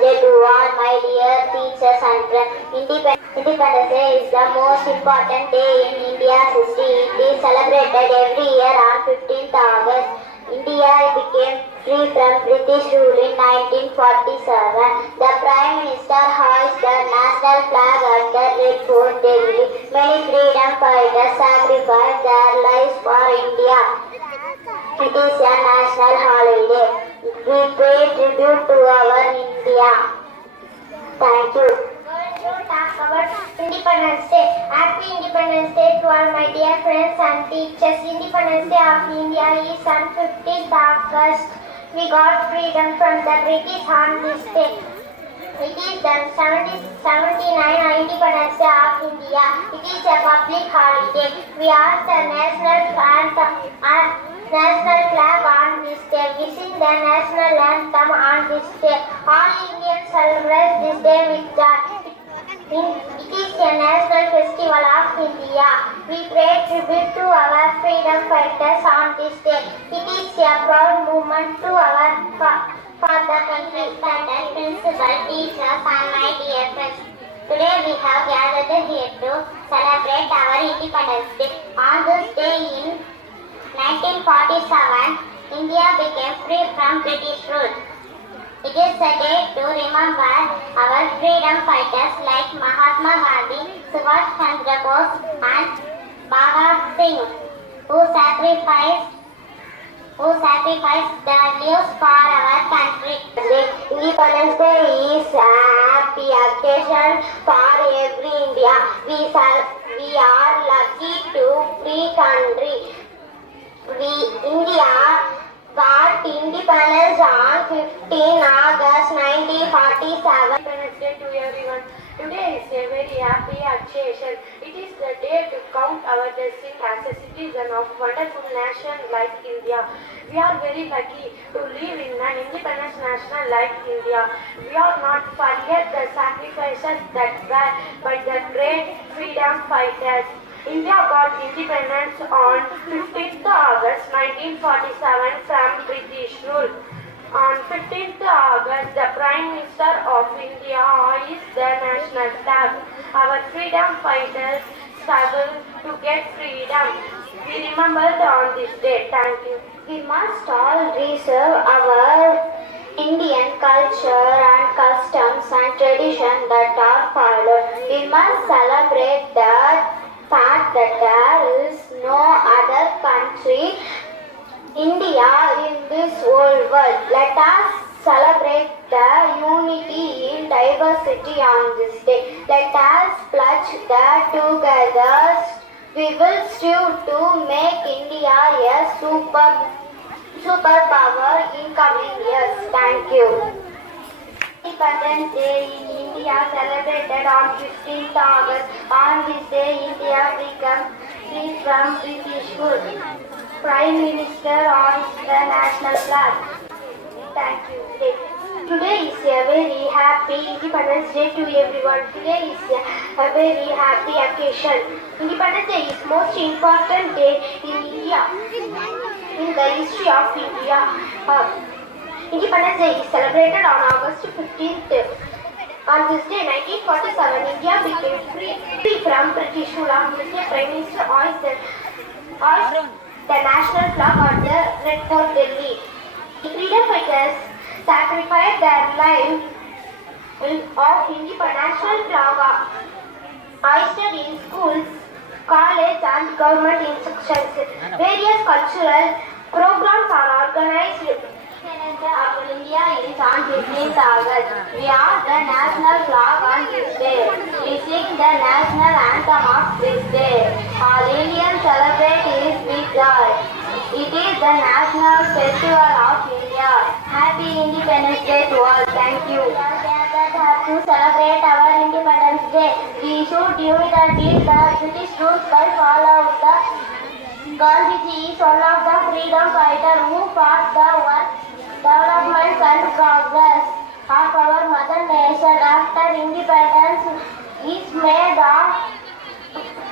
Day to all my dear teachers and friends. Independence Day is the most important day in India's history. It is celebrated every year on 15th August. India became free from British rule in 1947. The Prime Minister hoisted the national flag at the Red Fort, Delhi. Many freedom fighters sacrificed their lives for India. It is a national holiday. We pay tribute to our India. Thank you. To talk about Independence Day. Happy Independence Day to all my dear friends and teachers. Independence Day of India is on 15th August. We got freedom from the British on this day. It is the 79th Independence Day of India. It is a public holiday. We are the national flag on this day. We sing the national anthem on this day. All Indians celebrate this day with joy. It is a national festival of India. We pay tribute to our freedom fighters on this day. It is a proud moment to our for the country, and principal, teachers, and my dear friends. Today we have gathered here to celebrate our Independence Day. On this day in 1947, India became free from British rule. It is a day to remember our freedom fighters like Mahatma Gandhi, Subhash Chandra Bose, and Bhagat Singh, who sacrificed their lives for our country. Independence Day is a happy occasion for every India. We are lucky to free country. India got independence on 15 August 1947. Independence Day to everyone. Today is a very happy occasion. It is the day to count our blessing as a citizen of wonderful nation like India. We are very lucky to live in an independent nation like India. We are not forget the sacrifices that were by the great freedom fighters. India got independence on 15th August 1947 from British rule. On 15th August, the Prime Minister of India hoisted the national flag. Our freedom fighters struggled to get freedom. We remembered on this day. Thank you. We must all preserve our Indian culture and customs and traditions that are followed. We must celebrate the fact that there is no other country India in this whole world. Let us celebrate the unity in diversity on this day. Let us pledge that together we will strive to make India a superpower in coming years. Thank you. Independence Day in India celebrated on 15th August. On this day, India became free from British rule. Prime Minister hoisted the national flag. Thank you. Today is a very happy Independence Day to everyone. Today is a very happy occasion. Independence Day is most important day in India, in the history of India. Independence Day is celebrated on August 15th. On this day, 1947, India became free from British rule. On this day, Prime Minister hoisted the national flag at the Red Fort, Delhi. The freedom fighters sacrificed their lives of national flag hoisted in schools, colleges, and government institutions. Various cultural programs are organized. Of India is on 15th August. We are the national flag on this day. We sing the national anthem of this day. All Indians celebrate it with joy. It is the national festival of India. Happy Independence Day to all. Thank you. We are gathered to celebrate our Independence Day. We should unite the British rule by follow the Gandhiji is one of the freedom fighters who fought the development and progress of our mother nation. After independence is made of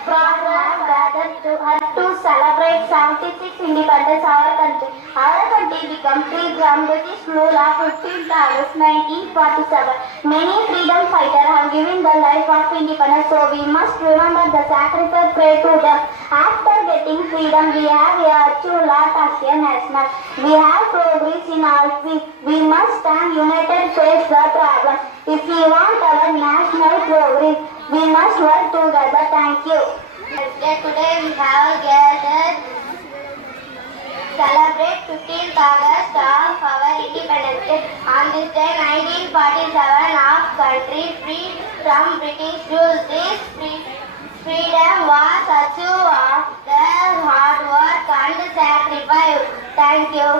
progress, rather to celebrate 76 independence of our country. Our country became free from British rule on 15th August 1947. Many freedom fighters have given the life of independence, so we must remember the sacrifice paid to them. After getting freedom, we have achieved a lot as a nation. We have progress in all fields. We must stand united face the problem. If we want our national progress, we must work together. Thank you. Today we have gathered celebrate 15th August of our independence day. On this day 1947 our country free from British rule. This freedom was achieved after hard work and sacrifice. Thank you.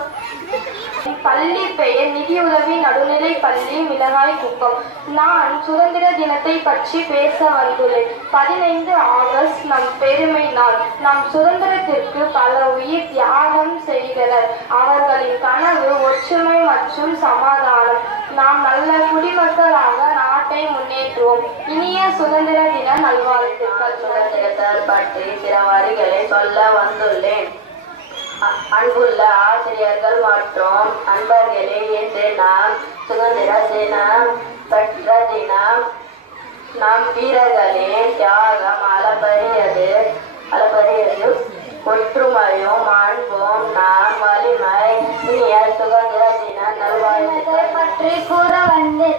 பள்ளி பெயர் நிதியுதவி நடுநிலை பள்ளி மிளகாய் குப்பம். நான் சுதந்திர தினத்தை பற்றி பேச வந்துள்ளேன். 15 ஆகஸ்ட் நம் பெருமை நாள். நம் சுதந்திரத்திற்கு பல உயிர் தியாகம் செய்தனர். அவர்களின் கனவு ஒற்றுமை மற்றும் சமாதானம். நாம் நல்ல குடிமக்களாக நாட்டை முன்னேற்றுவோம். இனிய சுதந்திர தின நல்வாழ்த்துக்கள். சுதந்திரத்தால் பற்றி சில வரிகளை சொல்ல வந்துள்ளேன். அன்புள்ள ஆசிரியர்கள் மற்றும் அன்பர்களே, இன்று நாம் சுதந்திர தினம் பெற்ற தினம். நம் வீரர்களின் தியாகம் அளப்பரியது. ஒற்றுமையும் அன்பும் நாம் வலிமை. இனிய சுதந்திர தின நல்வாழ்த்துக்கள். பற்றி கூற வந்து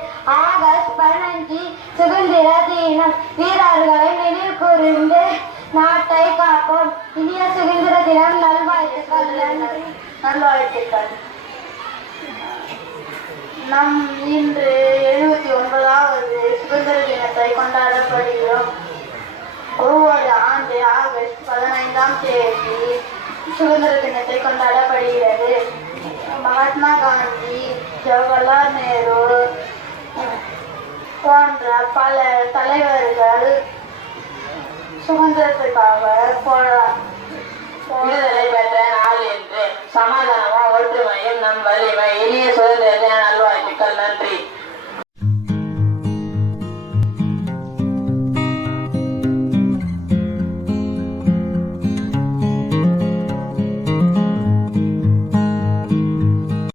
ஆகஸ்ட் 15 சுதந்திர தினம். வீரர்களை நினைவு கூர்ந்து நாட்டை காப்போம். இனிய சுதந்திர தினம் நல்வாழ்த்துக்கள். நல்வாழ்த்துக்கள். நம் இன்று 79வது சுதந்திர தினத்தை கொண்டாடப்படுகிறோம். ஒவ்வொரு ஆண்டு ஆகஸ்ட் 15ஆம் தேதி சுதந்திர தினத்தை கொண்டாடப்படுகிறது. மகாத்மா காந்தி, ஜவஹர்லால் நேரு போன்ற பல தலைவர்கள் சுதந்திரத்துக்காக விடுதலை பெற்ற நாள் என்று சமாதானமும் ஒற்றுமையும் நம் வலிமை. இனிய சுதந்திர தின நல்வாழ்த்துக்கள். நன்றி.